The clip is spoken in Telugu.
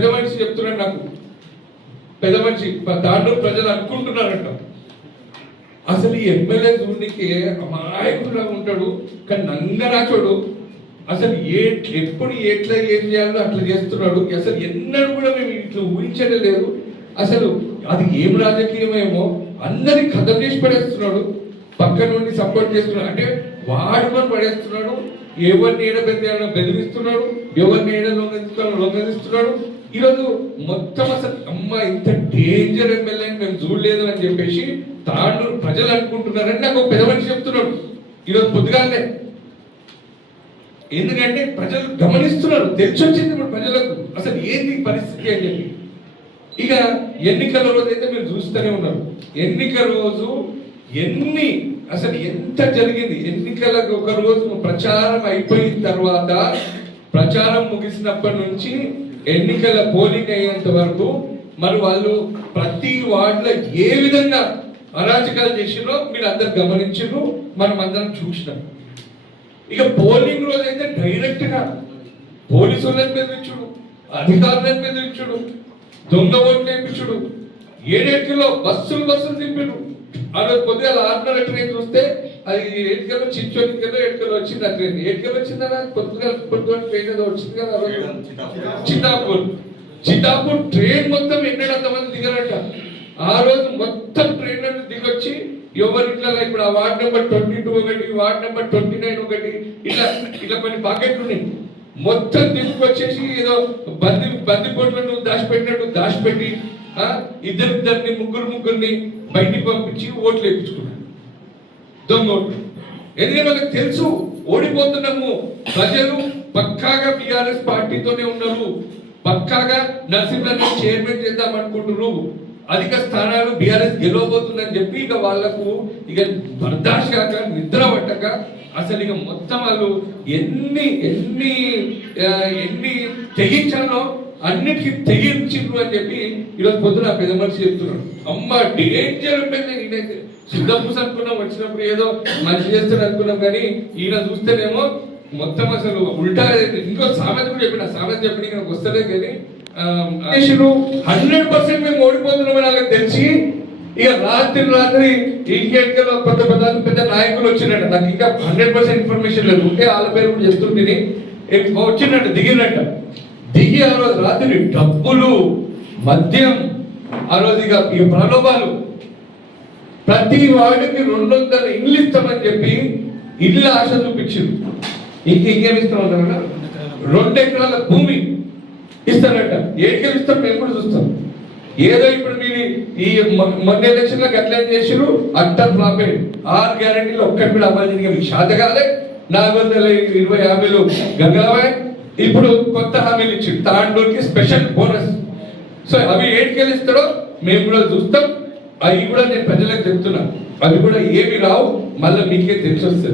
పెద్ద మనిషి చెప్తున్నాడు నాకు, పెద్ద మనిషి దాంట్లో ప్రజలు అనుకుంటున్నారంట అసలు ఈ ఎమ్మెల్యే చూడనికి అమాయకుడుగా ఉంటాడు, కానీ నంగరాచోడు అసలు ఎప్పుడు ఎట్లా ఏం చేయాలో అట్లా చేస్తున్నాడు. అసలు ఎన్నడూ కూడా మేము ఇట్లా ఊహించడం లేదు. అసలు అది ఏం రాజకీయమేమో అందరి కథం చేసి పడేస్తున్నాడు, పక్క నుండి సపోర్ట్ చేస్తున్నాడు, అంటే వాడుకొని పడేస్తున్నాడు. ఎవరిని ఏడ బెదిరిస్తున్నాడు, ఎవరిని ఏడ లొంగదిస్తున్నాడు. ఈరోజు మొత్తం అసలు అమ్మ ఇంత డేంజర్ ఎమ్మెల్యే మేము చూడలేదు అని చెప్పేసి తాండూరు ప్రజలు అనుకుంటున్నారని నాకు పెద్ద మనిషి చెప్తున్నాడు ఈరోజు పొద్దుగానే. ఎందుకంటే ప్రజలు గమనిస్తున్నారు, తెలిసొచ్చింది ఇప్పుడు ప్రజలకు అసలు ఏంది పరిస్థితి అని చెప్పి. ఇక ఎన్నికల రోజు అయితే మీరు చూస్తూనే ఉన్నారు, ఎన్నిక రోజు అసలు ఎంత జరిగింది. ఎన్నికలకు ఒక రోజు ప్రచారం అయిపోయిన తర్వాత, ప్రచారం ముగిసినప్పటి నుంచి ఎన్నికల పోలింగ్ అయ్యేంత వరకు మరి వాళ్ళు ప్రతి వార్డులో ఏ విధంగా అరాచకాలు చేసినో మీరు అందరు గమనించారు, మనం అందరం చూసినాం. ఇక పోలింగ్ రోజు అయితే డైరెక్ట్ గా పోలీసులను బెదిరించుడు, అధికారులను బెదిరించుడు, దొంగ ఓట్లు వేయించుడు, 7 కిలో బస్సులు తిప్పిడు. ఆ రోజు పొద్దుగా 6:30 ట్రైన్ చూస్తే అది 7 కిలో చించోనికలో 7 కిలో వచ్చింది. ఆ ట్రైన్ 7 కిలో వచ్చిందా, పొద్దుగా ట్రైన్ ఏదో వచ్చింది కదా ఆ రోజు. చితాపూర్ ట్రైన్ మొత్తం ఎన్నడంతమంది దిగారట. ఆ రోజు మొత్తం ట్రైన్ దిగొచ్చి ఎవరింట్లో ఇప్పుడు ఆ వార్డ్ నెంబర్ 22 ఒకటి, వార్డ్ నెంబర్ 29 ఒకటి, ఇట్లా కొన్ని పాకెట్లు ఉన్నాయి. మొత్తం తీసుకొచ్చేసి ఏదో బందిపోట్లను దాచిపెట్టి ఇద్దరిని ముగ్గురిని బయటికి పంపించి ఓట్లు వేయించుకున్నాడు, దొంగ ఓట్లు. ఎందుకంటే వాళ్ళకి తెలుసు ఓడిపోతున్నాము, ప్రజలు పక్కాగా బీఆర్ఎస్ పార్టీతోనే ఉన్నారు, పక్కాగా నరసింహన్ చైర్మన్ చేద్దాం అనుకుంటున్నారు, అధిక స్థానాలు బీఆర్ఎస్ గెలవబోతుందని చెప్పి ఇక వాళ్లకు ఇక బర్దాష్ కాక నిద్ర పట్టక అసలు ఇక మొత్తం వాళ్ళు ఎన్ని తెగించాలో అన్నిటికీ తెగించిండ్రు అని చెప్పి ఈరోజు పొద్దున పెద్ద మనిషి చెప్తున్నాడు. అమ్మ డేంజర్ ఉంటే సిద్ధపూస అనుకున్నాం, వచ్చినప్పుడు ఏదో మంచి చేస్తాడు అనుకున్నాం, కానీ ఈయన చూస్తేనేమో మొత్తం అసలు ఉల్టా. ఇంకో సామెత కూడా చెప్పిన నాకు వస్తలేదు, కానీ 100% మేము ఓడిపోతున్నామని వాళ్ళకి తెలిసి ఇక రాత్రి ఇంకెక్కలో పెద్ద నాయకులు వచ్చినట్ట. నాకు ఇంకా 100% ఇన్ఫర్మేషన్ లేదు, ఉంటే వాళ్ళ పేరు కూడా చెప్తుంటే వచ్చినట్ట, దిగి ఆ రోజు రాత్రి డబ్బులు, మద్యం, ఆ రోజు ఇక ఈ ప్రలోభాలు, ప్రతి వాడికి 200 ఇండ్లు ఇస్తామని చెప్పి ఇళ్ళ ఆశ చూపించారు. ఇంకేమి ఇస్తామన్నా 2 ఎకరాల భూమి ఇస్తారట. 7 ఎకరాలు ఇస్తాం, మేము కూడా చూస్తాం. ఏదో ఇప్పుడు మీరు ఈ మొన్న ఎలక్షన్ లో అట్లా చేసారు, అట్టర్ ఫ్లాప్ అయ్యి 6 గ్యారెంటీలు ఒక్కటి కూడా అమలు జరిగే మీకు శాత కాలే. 420 హామీలు గంగలవాయ్, ఇప్పుడు కొత్త హామీలు ఇచ్చి తాండూరుకి స్పెషల్ బోనస్. సో అవి 7 ఇస్తాడో మేము కూడా చూస్తాం. అవి కూడా నేను ప్రజలకు చెప్తున్నా, అవి కూడా ఏమి రావు, మళ్ళీ మీకే తెలిసి వస్తుంది.